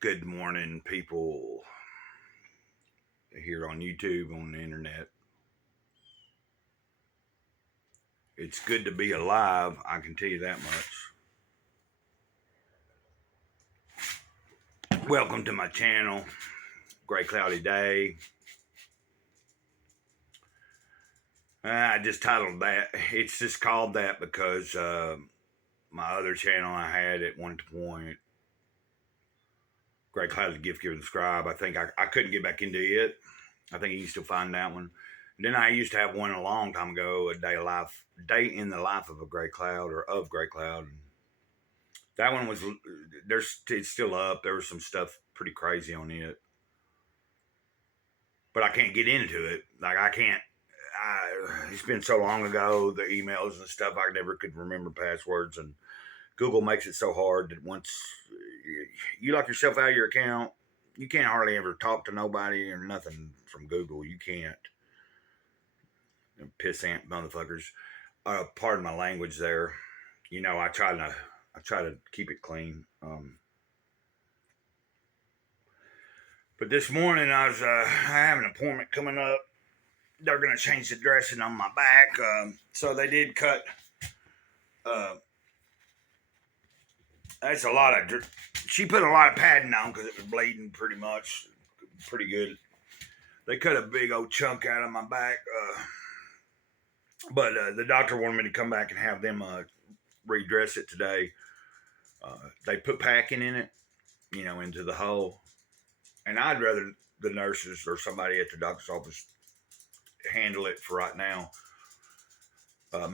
Good morning, people here on YouTube, on the internet. It's good to be alive, I can tell you that much. Welcome to my channel. Gray cloudy day. I just titled that. It's just called that because my other channel I had at one point, Gray Cloudy Gift Giver Scribe, I think I couldn't get back into it. I think you can still find that one. Then I used to have one a long time ago, day in the life of a gray cloud or of gray cloud. That one was it's still up. There was some stuff pretty crazy on it, but I can't get into it. Like I can't. It's been so long ago. The emails and stuff, I never could remember passwords, and Google makes it so hard that once you lock yourself out of your account, you can't hardly ever talk to nobody or nothing from Google. You can't. Pissant motherfuckers. Pardon my language there. I try to keep it clean. But this morning I have an appointment coming up. They're gonna change the dressing on my back. So they did cut. That's a lot of. She put a lot of padding on because it was bleeding pretty good. They cut a big old chunk out of my back. But the doctor wanted me to come back and have them redress it today. They put packing in it, into the hole. And I'd rather the nurses or somebody at the doctor's office handle it for right now. But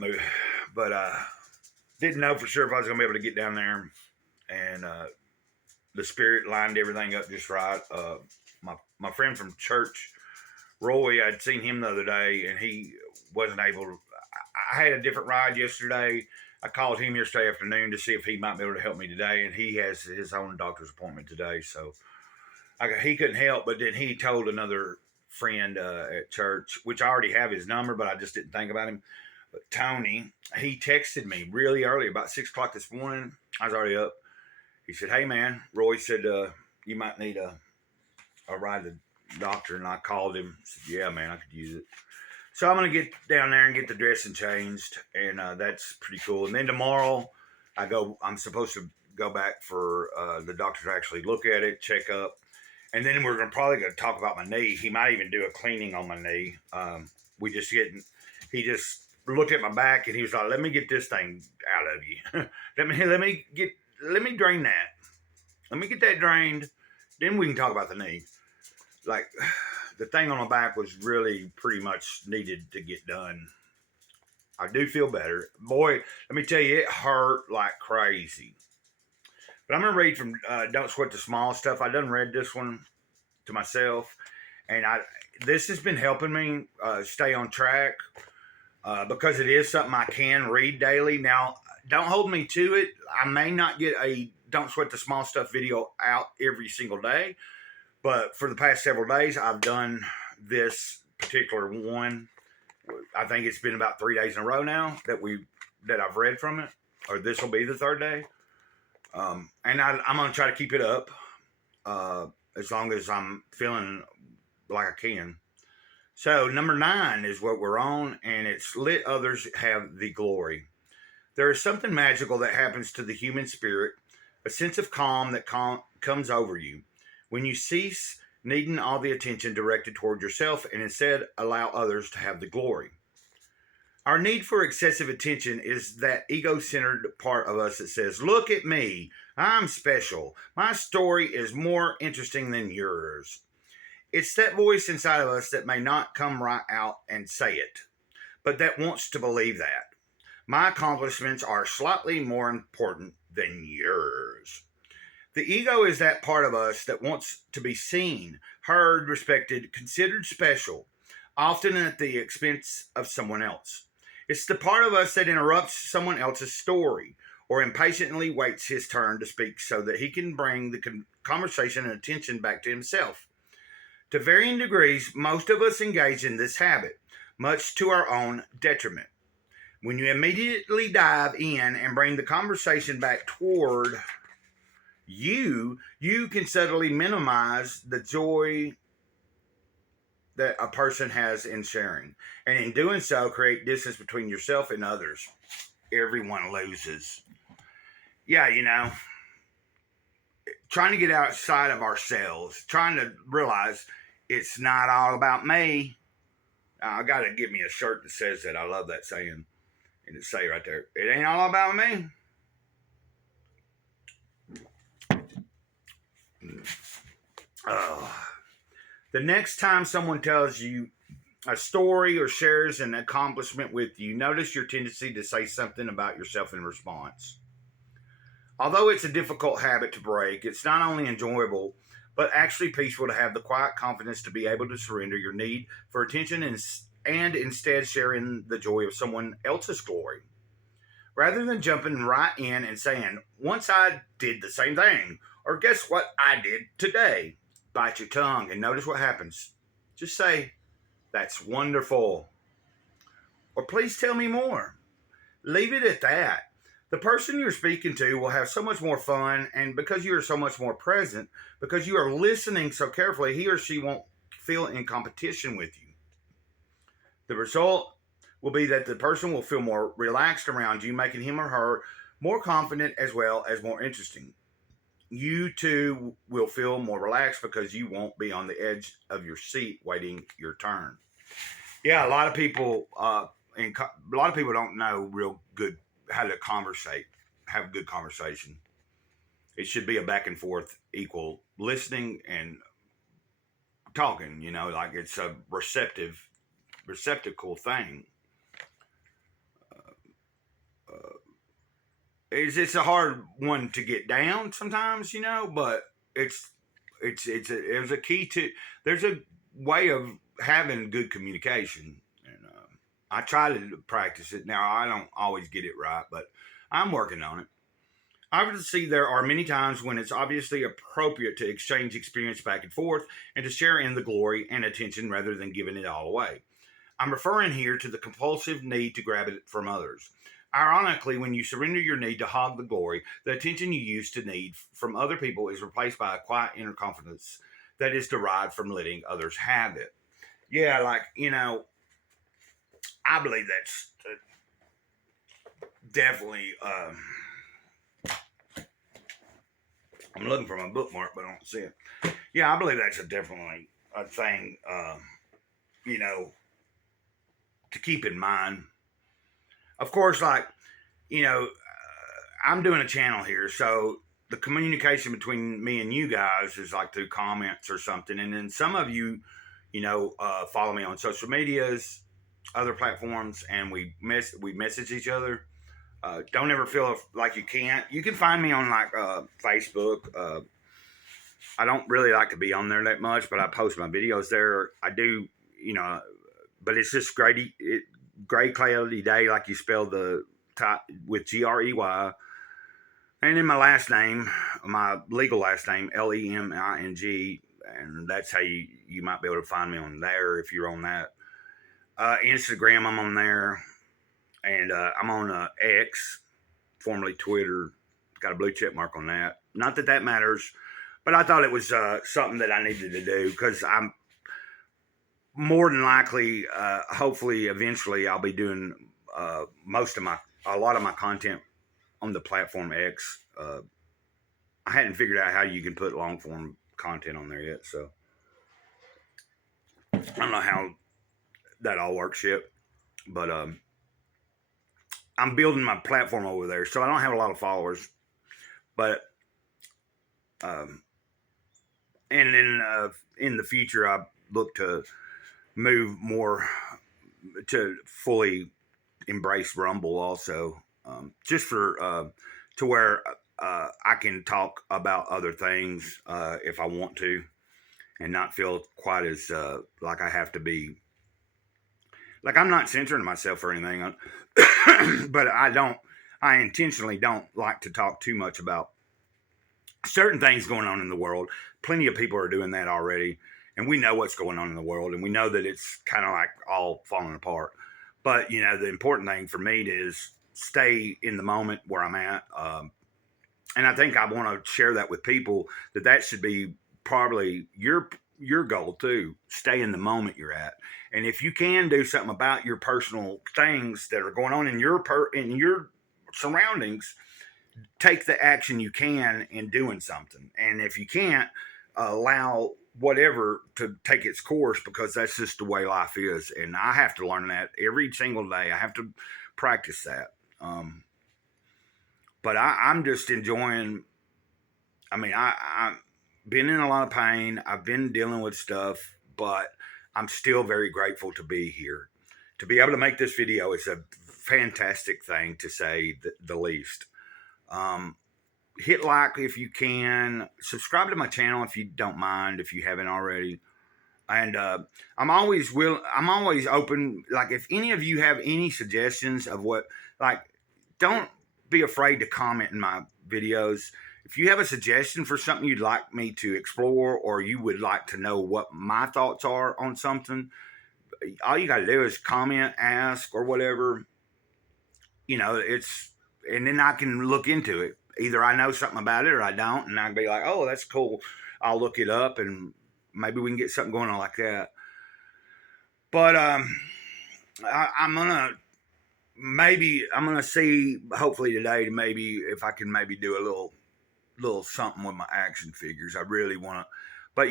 didn't know for sure if I was going to be able to get down there. And the spirit lined everything up just right. My friend from church, Roy, I'd seen him the other day, and he wasn't able to. I had a different ride yesterday. I called him yesterday afternoon to see if he might be able to help me today, and he has his own doctor's appointment today, so he couldn't help. But then he told another friend at church, which I already have his number, but I just didn't think about him. But Tony, he texted me really early, about 6 o'clock this morning. I was already up. He said, "Hey man," Roy said, "You might need a ride to the doctor." And I called him. Said, "Yeah, man, I could use it." So I'm gonna get down there and get the dressing changed, and that's pretty cool. And then tomorrow, I'm supposed to go back for the doctor to actually look at it, check up, and then we're probably gonna talk about my knee. He might even do a cleaning on my knee. He just looked at my back and he was like, "Let me get this thing out of you. let me drain that. Let me get that drained. Then we can talk about the knee." Like, the thing on my back was really pretty much needed to get done. I do feel better. Boy, let me tell you, it hurt like crazy. But I'm going to read from Don't Sweat the Small Stuff. I done read this one to myself, and this has been helping me stay on track because it is something I can read daily. Now, don't hold me to it. I may not get a Don't Sweat the Small Stuff video out every single day, but for the past several days, I've done this particular one. I think it's been about 3 days in a row now that I've read from it, or this will be the third day. And I'm going to try to keep it up as long as I'm feeling like I can. So number 9 is what we're on, and it's let others have the glory. There is something magical that happens to the human spirit, a sense of calm that comes over you when you cease needing all the attention directed toward yourself and instead allow others to have the glory. Our need for excessive attention is that ego-centered part of us that says, "Look at me, I'm special. My story is more interesting than yours." It's that voice inside of us that may not come right out and say it, but that wants to believe that. My accomplishments are slightly more important than yours. The ego is that part of us that wants to be seen, heard, respected, considered special, often at the expense of someone else. It's the part of us that interrupts someone else's story or impatiently waits his turn to speak so that he can bring the conversation and attention back to himself. To varying degrees, most of us engage in this habit, much to our own detriment. When you immediately dive in and bring the conversation back toward you can subtly minimize the joy that a person has in sharing, and in doing so create distance between yourself and others. Everyone loses. Yeah, trying to get outside of ourselves, trying to realize it's not all about me. I got to get me a shirt that says that. I love that saying. And it say right there, it ain't all about me. Oh. The next time someone tells you a story or shares an accomplishment with you, notice your tendency to say something about yourself in response. Although it's a difficult habit to break, it's not only enjoyable, but actually peaceful to have the quiet confidence to be able to surrender your need for attention and instead share in the joy of someone else's glory. Rather than jumping right in and saying, once I did the same thing, or guess what I did today, bite your tongue and notice what happens. Just say, that's wonderful. Or please tell me more. Leave it at that. The person you're speaking to will have so much more fun, and because you are so much more present, because you are listening so carefully, he or she won't feel in competition with you. The result will be that the person will feel more relaxed around you, making him or her more confident as well as more interesting. You too will feel more relaxed because you won't be on the edge of your seat waiting your turn. Yeah, a lot of people, a lot of people don't know real good how to conversate, have a good conversation. It should be a back and forth, equal listening and talking. Like it's a receptacle thing. Uh, it's a hard one to get down sometimes, but it's there's a key to there's a way of having good communication, and I try to practice it. Now I don't always get it right, but I'm working on it. Obviously, there are many times when it's obviously appropriate to exchange experience back and forth and to share in the glory and attention rather than giving it all away. I'm referring here to the compulsive need to grab it from others. Ironically, when you surrender your need to hog the glory, the attention you used to need from other people is replaced by a quiet inner confidence that is derived from letting others have it. Yeah, like, I believe that's definitely. I'm looking for my bookmark, but I don't see it. Yeah, I believe that's definitely a thing, you know, to keep in mind. Of course, like, I'm doing a channel here, so the communication between me and you guys is like through comments or something. And then some of you, follow me on social medias, other platforms, and we message each other. Don't ever feel like you can't. You can find me on like Facebook. I don't really like to be on there that much, but I post my videos there. I do, but it's just gray cloudy day, like you spell the type with Grey, and then my last name, my legal last name, Leming, and that's how you might be able to find me on there if you're on that. Instagram, I'm on there, and I'm on X, formerly Twitter. Got a blue check mark on that. Not that that matters, but I thought it was something that I needed to do because I'm more than likely, hopefully, eventually, I'll be doing a lot of my content on the platform X. I hadn't figured out how you can put long form content on there yet, so I don't know how that all works yet. But I'm building my platform over there, so I don't have a lot of followers. But and then in the future, I look to move more to fully embrace Rumble also, just for to where I can talk about other things if I want to, and not feel quite as like I have to be. Like I'm not censoring myself or anything, but I intentionally don't like to talk too much about certain things going on in the world. Plenty of people are doing that already, and we know what's going on in the world, and we know that it's kind of like all falling apart. But the important thing for me is stay in the moment where I'm at. And I think I want to share that with people, that should be probably your goal too. Stay in the moment you're at, and if you can do something about your personal things that are going on in your surroundings, take the action you can in doing something. And if you can't, allow whatever to take its course, because that's just the way life is. And I have to learn that every single day. I have to practice that. But I'm just enjoying. I mean, I've been in a lot of pain. I've been dealing with stuff, but I'm still very grateful to be here. To be able to make this video is a fantastic thing, to say the least. Um, Hit like if you can. Subscribe to my channel if you don't mind, if you haven't already. And I'm always open. Like, if any of you have any suggestions of what, like, don't be afraid to comment in my videos. If you have a suggestion for something you'd like me to explore, or you would like to know what my thoughts are on something, all you got to do is comment, ask, or whatever. And then I can look into it. Either I know something about it or I don't, and I can be like, oh, that's cool. I'll look it up, and maybe we can get something going on like that. But I'm gonna see, hopefully today, to maybe if I can maybe do a little something with my action figures. I really want to, but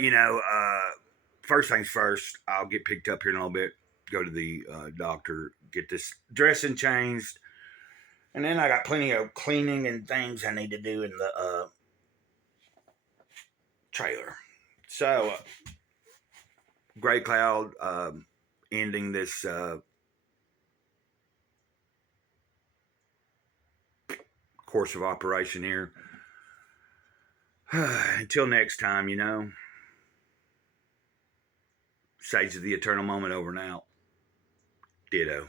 first things first, I'll get picked up here in a little bit, go to the doctor, get this dressing changed, and then I got plenty of cleaning and things I need to do in the trailer. So, Gray Cloud, ending this course of operation here. Until next time, Sage of the Eternal Moment over and out. Ditto.